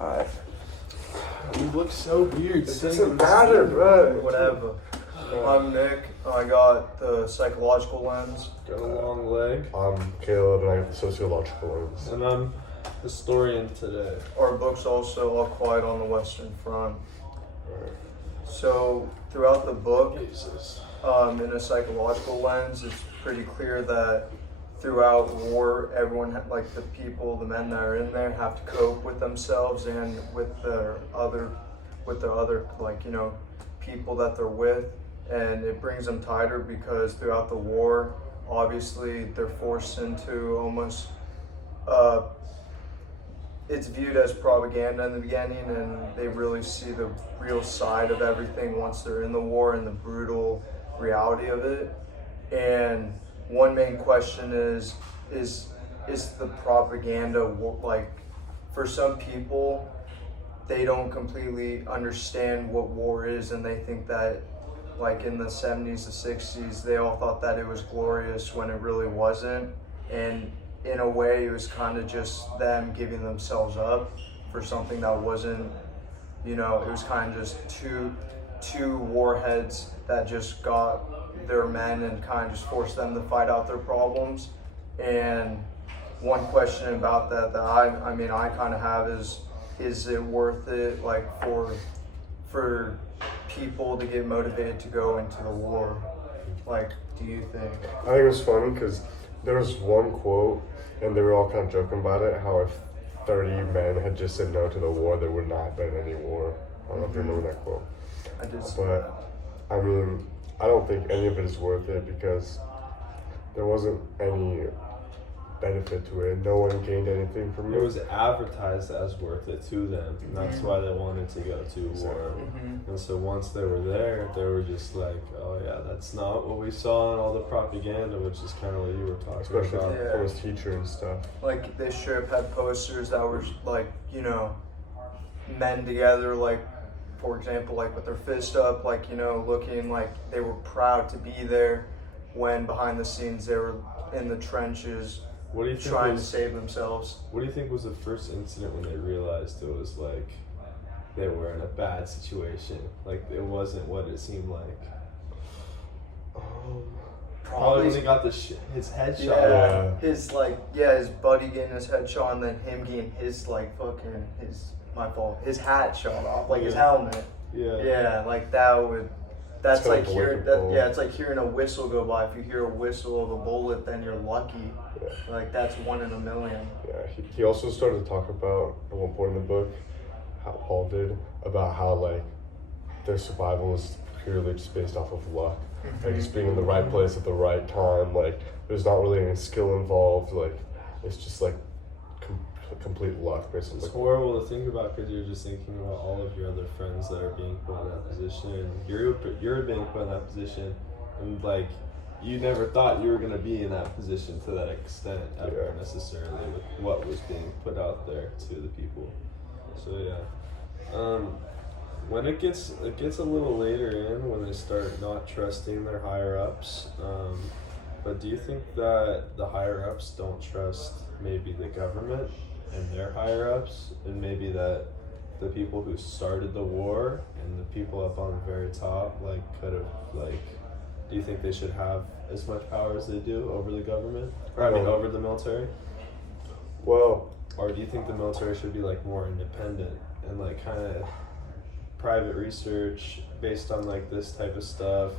Alright. You look so weird. It doesn't matter, bro. Whatever. I'm Nick. I got the psychological lens. Got a long leg. I'm Caleb, and I got the sociological lens. And I'm historian today. Our book's also All Quiet on the Western Front. Alright. So throughout the book, Jesus. in a psychological lens, it's pretty clear that throughout war, everyone, like the people, the men that are in there, have to cope with themselves and with the other, like, you know, people that they're with, and it brings them tighter because throughout the war, obviously, they're forced into almost. It's viewed as propaganda in the beginning, and they really see the real side of everything once they're in the war and the brutal reality of it. And one main question is the propaganda, like, for some people, they don't completely understand what war is, and they think that, like, in the 70s, the 60s, they all thought that it was glorious when it really wasn't. And in a way, it was kind of just them giving themselves up for something that wasn't, you know, it was kind of just two warheads that just got their men and kind of just forced them to fight out their problems. And one question about that I mean, I kind of have is it worth it, like, for people to get motivated to go into the war? Like, do you think? I think it was funny because there was one quote, and they were all kind of joking about it, how if 30 men had just said no to the war, there would not have been any war. I don't know if you remember that quote. I did. But, I mean, I don't think any of it is worth it because there wasn't any benefit to it. No one gained anything from it. It was advertised as worth it to them, and that's why they wanted to go to war. And so once they were there, they were just like, oh yeah, that's not what we saw in all the propaganda, which is kind of what you were talking Especially about. from his teacher and stuff. Like, this strip had posters that were, like, you know, men together, like, for example, like with their fist up, like, you know, looking like they were proud to be there, when behind the scenes they were in the trenches What do you think trying was, to save themselves. What do you think was the first incident when they realized it was like they were in a bad situation? Like, it wasn't what it seemed like. Probably when he got his head shot. Yeah. His buddy getting his head shot, and then him getting his, like, fucking, his hat shot off, like his helmet. Yeah, like that's like it's like hearing a whistle go by. If you hear a whistle of a bullet, then you're lucky. Yeah. Like, that's 1 in a million. Yeah, he also started to talk about, at one point in the book, how Paul did, about how, like, their survival is purely just based off of luck. Like, just being in the right place at the right time. Like, there's not really any skill involved. Like, it's just, like, complete luck, basically. It's horrible to think about because you're just thinking about all of your other friends that are being put in that position. You're being put in that position, and, like, you never thought you were going to be in that position to that extent ever, necessarily, with what was being put out there to the people. So yeah, when it gets a little later in, when they start not trusting their higher ups. But do you think that the higher ups don't trust maybe the government and their higher ups, and maybe that the people who started the war and the people up on the very top, like, could have, like, do you think they should have as much power as they do over the government? Or, I mean, over the military? Well, or do you think the military should be, like, more independent and, like, kind of private research based on, like, this type of stuff,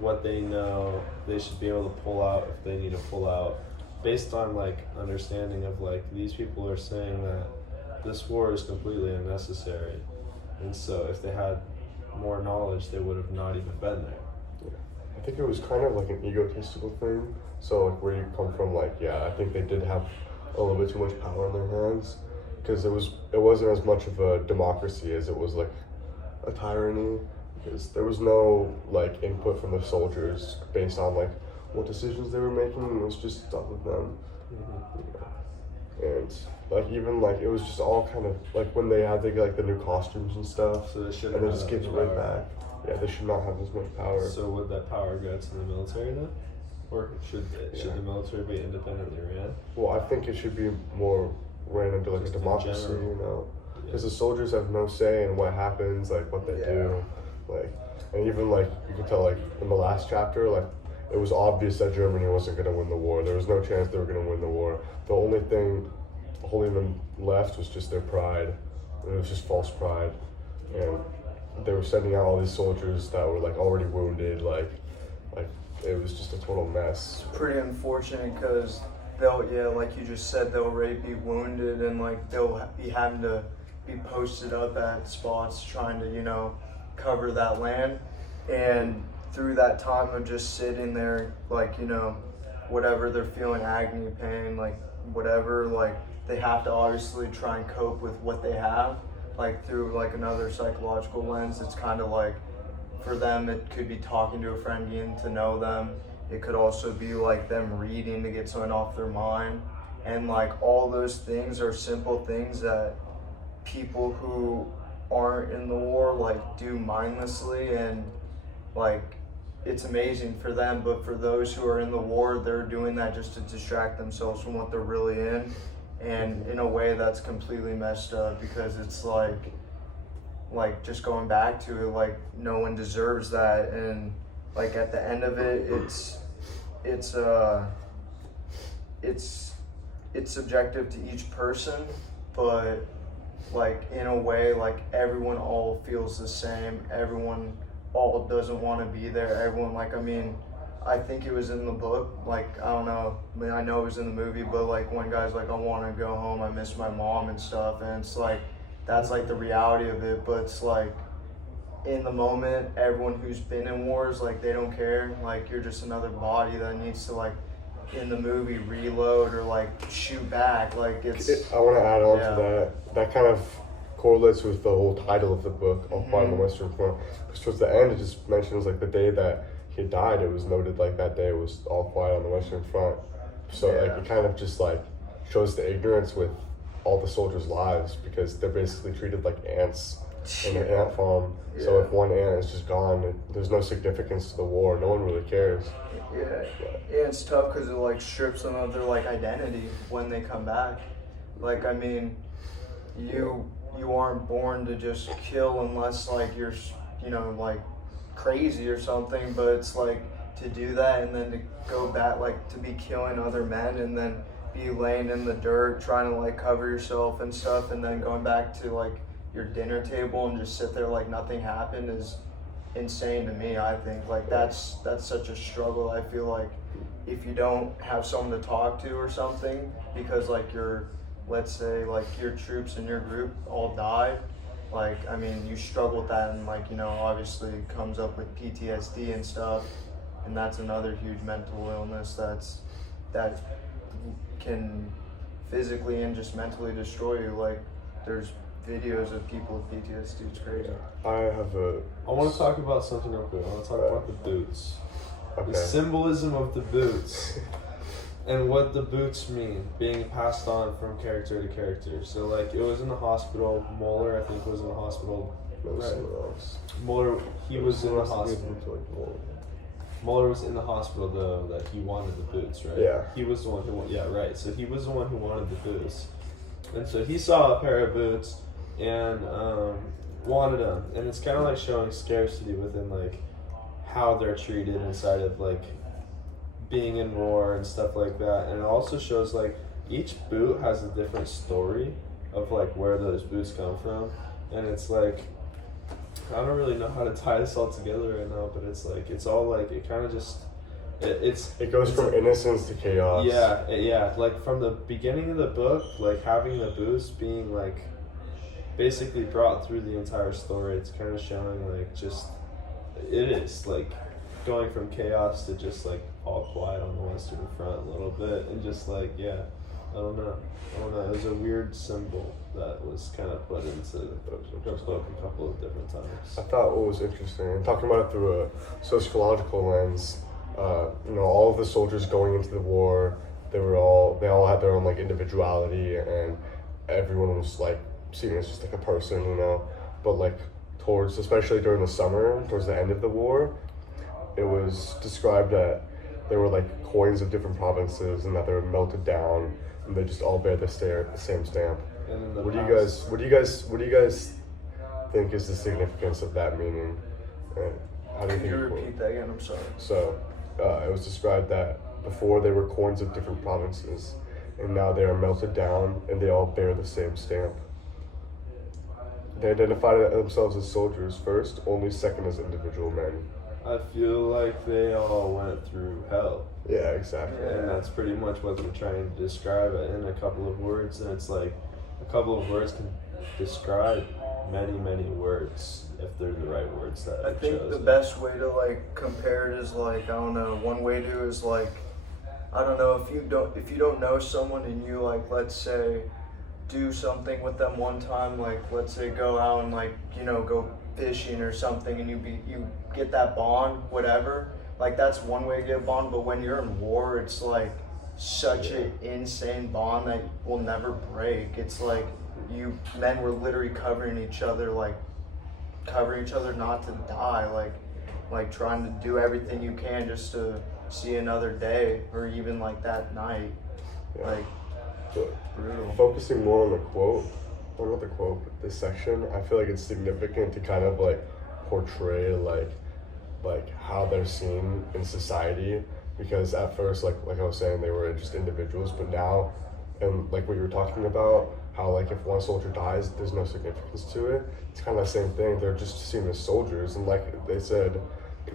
what they know, they should be able to pull out if they need to pull out, based on, like, understanding of, like, these people are saying that this war is completely unnecessary, and so if they had more knowledge, they would have not even been there. I think it was kind of like an egotistical thing. So, like, where you come from, like, yeah, I think they did have a little bit too much power in their hands, because it wasn't as much of a democracy as it was, like, a tyranny, because there was no, like, input from the soldiers based on, like, what decisions they were making. It was just stuck with them. And, like, even, like, it was just all kind of, like, when they had the new costumes and stuff, So they should and they just gave it right back. Yeah, they should not have as much power. So would that power go to the military then? Or should the military be independently ran? Well, I think it should be more ran into like Just a in democracy, general. you know, Yeah. because the soldiers have no say in what happens, like what they do, like, and even like you could tell like in the last chapter, like it was obvious that Germany wasn't gonna win the war. There was no chance they were gonna win the war. The only thing holding them left was just their pride. It was just false pride, and they were sending out all these soldiers that were like already wounded, like it was just a total mess. Pretty unfortunate because like you just said, they'll already be wounded and like they'll be having to be posted up at spots trying to, you know, cover that land. And through that time of just sitting there, like, you know, whatever they're feeling, agony, pain, like whatever, like they have to obviously try and cope with what they have. Like through like another psychological lens, it's kind of like for them, it could be talking to a friend, getting to know them. It could also be like them reading to get something off their mind. And like all those things are simple things that people who aren't in the war like do mindlessly, and like it's amazing for them. But for those who are in the war, they're doing that just to distract themselves from what they're really in. And in a way that's completely messed up, because it's like just going back to it, like no one deserves that. And like at the end of it, it's subjective to each person, but like in a way, like everyone all feels the same. Everyone all doesn't want to be there. Everyone, like, I mean, I think it was in the book, like, I don't know, I mean, I know it was in the movie, but like one guy's like, I want to go home, I miss my mom and stuff. And it's like, that's like the reality of it. But it's like in the moment, everyone who's been in wars, like they don't care. Like you're just another body that needs to, like in the movie, reload or like shoot back. Like I want to add on to that. That kind of correlates with the whole title of the book, All Quiet on the Western Front. Because towards the end, it just mentions like the day that he died. It was noted like that day was all quiet on the Western Front. So like it kind of just like shows the ignorance with all the soldiers' lives, because they're basically treated like ants in an ant farm. So if one ant is just gone, there's no significance to the war. No one really cares. Yeah, it's tough because it like strips them of their like identity when they come back. Like, I mean, you aren't born to just kill unless like you're, you know, like crazy or something. But it's like to do that and then to go back, like to be killing other men and then be laying in the dirt trying to like cover yourself and stuff, and then going back to like your dinner table and just sit there like nothing happened is insane to me. I think like that's such a struggle. I feel like if you don't have someone to talk to or something, because like let's say like your troops in your group all died, like I mean you struggle with that, and like, you know, obviously it comes up with PTSD and stuff, and that's another huge mental illness that can physically and just mentally destroy you. Like there's videos of people with PTSD. It's crazy. I want to talk about something real quick. I want to talk about the boots. Okay. The symbolism of the boots and what the boots mean, being passed on from character to character. So like it was in the hospital. Mueller, I think, was in the hospital. Mueller, he was in the hospital. Mueller was in the hospital though, that he wanted the boots, right? Yeah. He was the one who So he was the one who wanted the boots. And so he saw a pair of boots and wanted them. And it's kind of like showing scarcity within like how they're treated inside of like being in war and stuff like that. And it also shows like each boot has a different story of like where those boots come from. And it's like, I don't really know how to tie this all together right now, but it's like, it's all like, it kind of just, it goes from innocence to chaos. Yeah, like from the beginning of the book, like having the boots being like basically brought through the entire story. It's kind of showing like just, it is like going from chaos to just like all quiet on the Western Front a little bit, and just like, yeah, I don't know. It was a weird symbol that was kind of put into the book a couple of different times. I thought what was interesting, and talking about it through a sociological lens, you know, all of the soldiers going into the war, they all had their own like individuality, and everyone was like seen as just like a person, you know. But like especially during the summer, towards the end of the war, it was described that they were like coins of different provinces, and that they were melted down, and they just all bear the same stamp. And in the What do you past- guys think is the significance of that meaning? And how do you Can you think? repeat that again? I'm sorry. So, it was described that before they were coins of different provinces, and now they are melted down, and they all bear the same stamp. They identified themselves as soldiers first, only second as individual men. I feel like they all went through hell. Yeah, exactly. Yeah. And that's pretty much what they're trying to describe it in a couple of words. And it's like a couple of words can describe many, many words if they're the right words that I are think chosen. the best way to like compare it is like, I don't know, one way to is like, I don't know, if you don't know someone and you like, let's say, do something with them one time, like let's say go out and like, you know, go fishing or something, and you get that bond, whatever. Like that's one way to get a bond. But when you're in war, it's like such an insane bond that will never break. It's like you men were literally covering each other not to die, like trying to do everything you can just to see another day, or even like that night. Yeah. Like But brutal. focusing more on the quote, or not the quote, but this section, I feel like it's significant to kind of like portray like how they're seen in society, because at first, like I was saying, they were just individuals, but now, and like what you were talking about, how like if one soldier dies, there's no significance to it. It's kind of the same thing. They're just seen as soldiers, and like they said,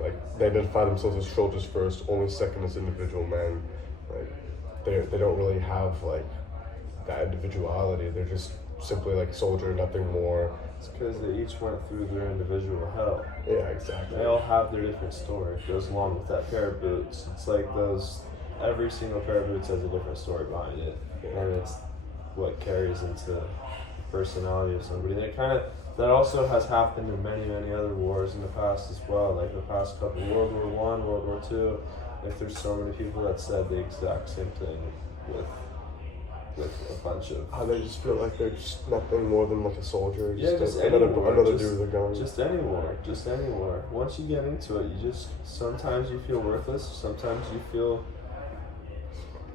like they identify themselves as soldiers first, only second as individual men. Like they don't really have like that individuality. They're just simply like soldier, nothing more. It's because they each went through their individual hell. Yeah, exactly. They all have their different story. It goes along with that pair of boots. It's like every single pair of boots has a different story behind it. Yeah. And it's what carries into the personality of somebody. And that also has happened in many, many other wars in the past as well. Like the past couple, World War I, World War II. Like there's so many people that said the exact same thing with a bunch of How they just feel like they're just nothing more than like a soldier. just another any war, another just- dude with a gun. just any war. Once you get into it, sometimes you feel worthless, sometimes you feel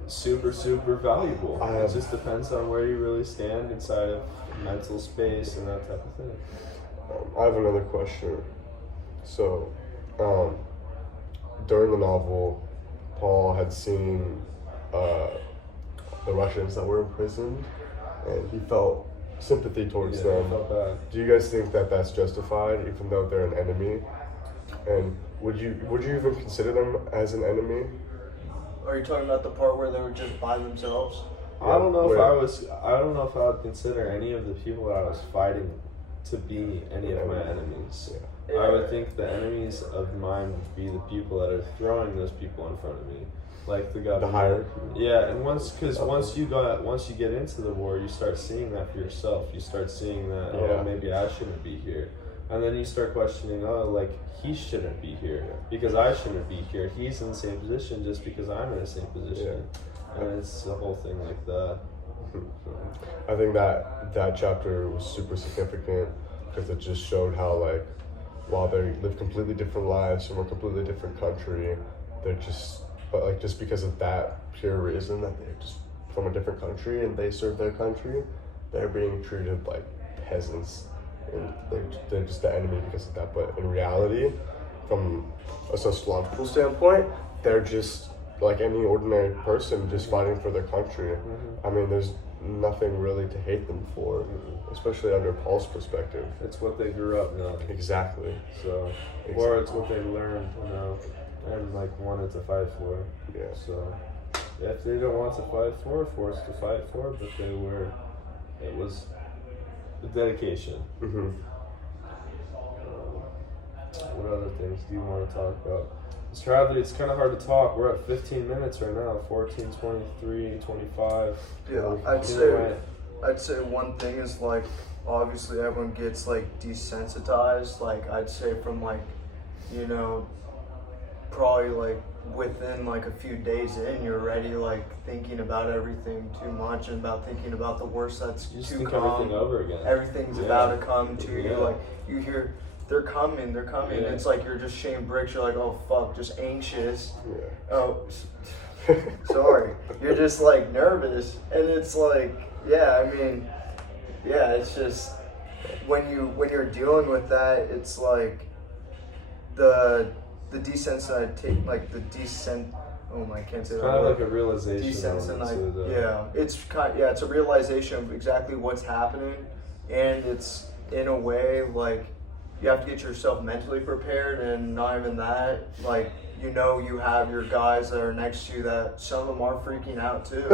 super, super valuable. It just depends on where you really stand inside of mental space and that type of thing. I have another question. So, during the novel, Paul had seen the Russians that were imprisoned, and he felt sympathy towards Yeah, I them. felt bad. Do you guys think that that's justified, even though they're an enemy? And would you even consider them as an enemy? Are you talking about the part where they were just by themselves? I don't know if Where- I don't know if I would consider any of the people that I was fighting to be any of my enemies. Yeah. I would think the enemies of mine would be the people that are throwing those people in front of me, like the government. The hierarchy. Yeah, and once you get into the war, you start seeing that for yourself. You start seeing that Yeah. maybe I shouldn't be here, and then you start questioning, like he shouldn't be here because I shouldn't be here. He's in the same position just because I'm in the same position, and it's the whole thing like that. I think that chapter was super significant because it just showed how like while they live completely different lives from a completely different country, just because of that pure reason that they're just from a different country and they serve their country, they're being treated like peasants, and they're just the enemy because of that. But in reality, from a sociological standpoint, they're just like any ordinary person just fighting for their country. I mean, there's nothing really to hate them for, especially under Paul's perspective. It's what they grew up knowing. Exactly. So, or it's what they learned, and like wanted to fight for. Yeah. So, if they don't want to fight for, forced to fight for, but it was the dedication. Mm-hmm. What other things do you want to talk about? It's kind of hard to talk. We're at 15 minutes right now, 14, 23, 25. Yeah, I'd say one thing is like obviously everyone gets like desensitized. Like I'd say from like, probably like within like a few days in, you're already like thinking about everything too much and about thinking about the worst that's You just to think come. everything over again. Everything's Yeah. about to come to you. Yeah. Like you hear they're coming. Yeah. It's like you're just shitting bricks. You're like, oh fuck, just anxious. Yeah. Oh, sorry. You're just like nervous, and it's like, yeah. I mean, yeah. It's just when you're dealing with that, it's like the desensitization, like the descent. Oh my, I can't say that. Kind of word. like a realization. It's a realization of exactly what's happening, and it's in a way like you have to get yourself mentally prepared, and not even that, like you have your guys that are next to you that some of them are freaking out too.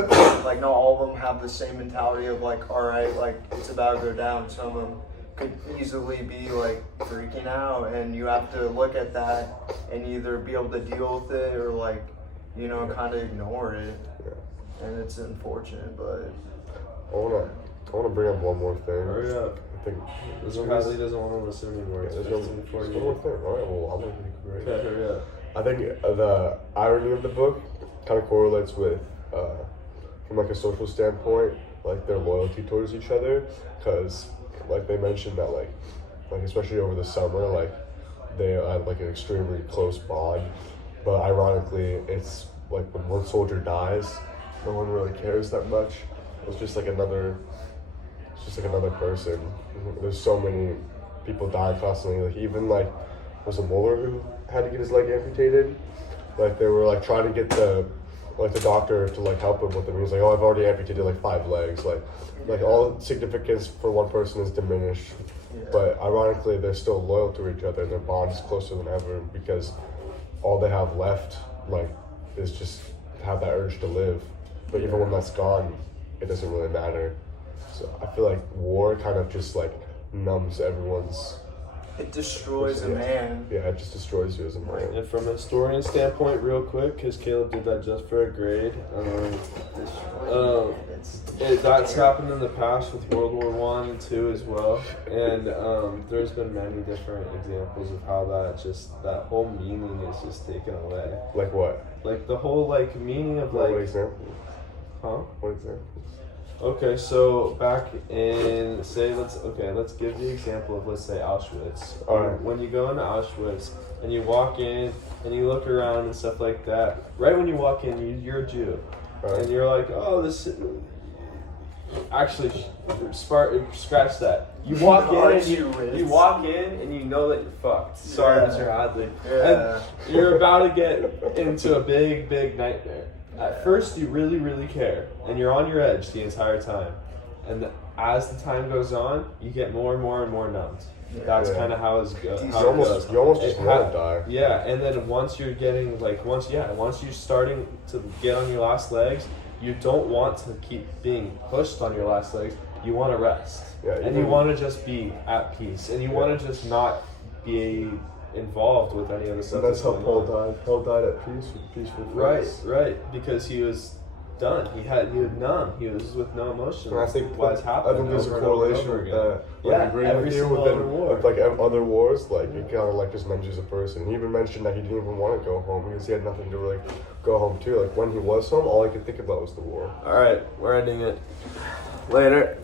Like not all of them have the same mentality of like, all right, like it's about to go down. Some of them could easily be like freaking out, and you have to look at that and either be able to deal with it or like kind of ignore it. Yeah. And it's unfortunate, but I wanna bring up one more thing. Hurry up. I think Hadley doesn't want to listen anymore. Yeah, It's there's 15:48. one more thing. All right, well, I'm gonna be great. Okay, hurry up. I think the irony of the book kind of correlates with, from like a social standpoint, like their loyalty towards each other, because like they mentioned that like especially over the summer, like they had like an extremely close bond, but ironically, it's like when one soldier dies, no one really cares that much. It's just like another person. There's so many people dying constantly. Like even like was a Mueller who had to get his leg amputated. Like they were like trying to get the doctor to like help him with him. He was like, oh, I've already amputated like 5 legs. Like all significance for one person is diminished. Yeah. But ironically, they're still loyal to each other, and their bond is closer than ever because all they have left like is just have that urge to live. But even when that's gone, it doesn't really matter. So I feel like war kind of just like numbs everyone's. it destroys a man. Yeah, it just destroys you as a man. And from a historian standpoint, real quick, because Caleb did that just for a grade. That's happened in the past with World War I and II as well, and there's been many different examples of how that whole meaning is just taken away. Like what? Like the whole like meaning of What like, example? huh? What example? Okay, so back in let's give the example of, let's say, Auschwitz. Alright. When you go into Auschwitz and you walk in and you look around and stuff like that, right when you walk in, you're a Jew, and you're like, oh, this. Actually, scratch that. You walk in and you walk in and you know that you're fucked. Sorry, Yeah. Mr. Hadley. Yeah. And you're about to get into a big, big nightmare. At first, you really, really care, and you're on your edge the entire time. And as the time goes on, you get more and more and more numbed. That's Yeah. kind of how it's goes. You almost just want to die. Yeah, and then once you're getting once you're starting to get on your last legs, you don't want to keep being pushed on your last legs. You want to rest, Yeah, and you want to just be at peace, and you want to just not be involved with any of the stuff. And that's how going Paul on. died. Paul died at peace with peaceful Right, face. right, because he was done. He was numb. He was with no emotion. And I think why it's happening. I think there's a over and over and correlation over with again. that. Like, Yeah, agreeing every with you single with other war. with like other wars, like it kind of like just numbs you as a person. He even mentioned that he didn't even want to go home because he had nothing to really go home to. Like when he was home, all he could think about was the war. All right, we're ending it. Later.